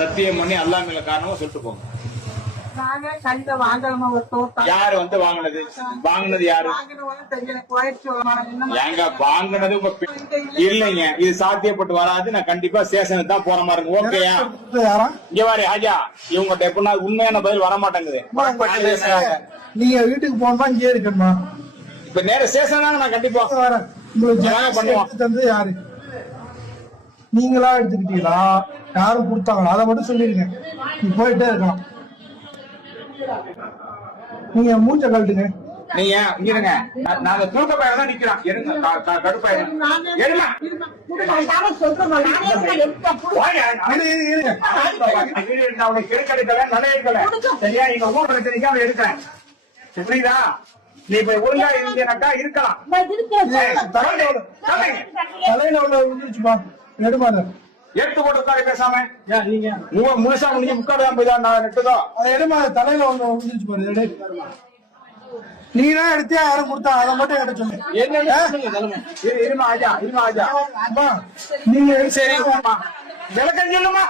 சத்தியம் பண்ணி அல்லாஹ் மேல காரணமா சொல்லிட்டு போங்க. யாரு வந்து வாங்கினது? வாங்கினது யாரு? ஏங்க வாங்கினது இல்லைங்க, இது சாத்தியப்பட்டு வராது. நான் கண்டிப்பா ஸ்டேஷனுக்கு தான் போற மாதிரி இருக்கு. ஓகேயா? இங்க வாரு ஆஜா, இவங்க எப்படின்னா உண்மையான பதில் வர மாட்டேங்குது. நீங்க வீட்டுக்கு போனா இங்கே இருக்கணுமா? இப்ப நேர ஸ்டேஷன் தாங்க, நான் கண்டிப்பா வரேன். உங்களுக்கு தந்து யாரு? நீங்களா எடுத்துக்கிட்டீங்களா? யாரும் கொடுத்தாங்களா? அதை மட்டும் சொல்லிருங்க. நீ போயிட்டே இருக்கலாம். நீங்க மூஞ்ச கழட்டுங்க. நீங்க இருங்க, நாங்க தூக்க பையன் தான் நிக்கிறோம். எடுங்க, கடுப்பாயிருங்க. சரியா? எங்க ஊர் பிரச்சனைக்கு அவன் எடுக்கிறேன். புரியுதா? நீ இப்ப ஒழுங்கா இருந்தேனாக்கா இருக்கலாம். தலையில உள்ள விழுந்துச்சுப்பா, எடுமாறு எடுத்து போட்டு பேசாம நீங்க முழுசா முடிஞ்சு முக்காடுதான் போய்தான் நான் நெட்டுதோ. அதை எடுமாறு, தலையில ஒண்ணு விழுந்துச்சு பாரு. நீங்க தான் எடுத்தியா? யாரும் கொடுத்தா? அதை மட்டும் எடுத்து இருமா ஆஜா, இருமா ஆஜா. நீங்க சரி விளக்கம் சொல்லுமா?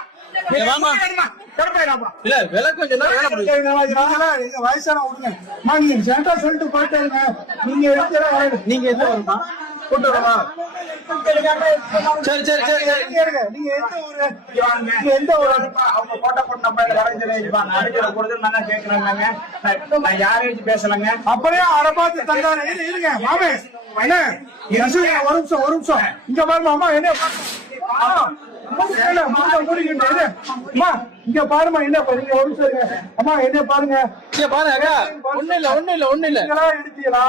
வயசான விடுங்க. நீங்க சென்டா சொல்லிட்டு போயிட்டே இருங்க. நீங்க எடுத்து நீங்க எந்த வருமா கூட்டு வரமா? சரி சரி சரி, நீங்க எந்த ஊரு? எந்த ஊரு? அவங்க போட்ட பொண்ணு கேட்கறாங்க. நான் யாரையும் பேசலங்க. அப்படியே அரைபாத்து தந்தாரு. இருங்க மாமே, ஒரு நிமிஷம் ஒரு நிமிஷம். இங்க பாருமா அம்மா, என்ன இங்க பாருமா, என்ன பாருங்க ஒரு நிமிஷம். அம்மா என்ன பாருங்க, பாருங்க. ஒண்ணு இல்ல ஒண்ணு இல்ல ஒண்ணு இல்ல எடுத்தீங்களா?